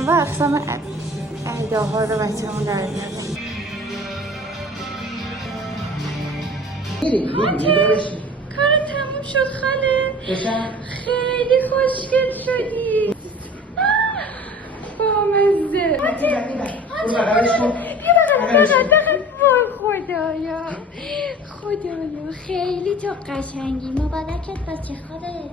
انواع اقسام اداها رو بچه‌مون در میاره. کار تموم شد خاله. خیلی خوشگل شدی. بامزه. خدایا خیلی تو قشنگی. مبارکت بچه خاله.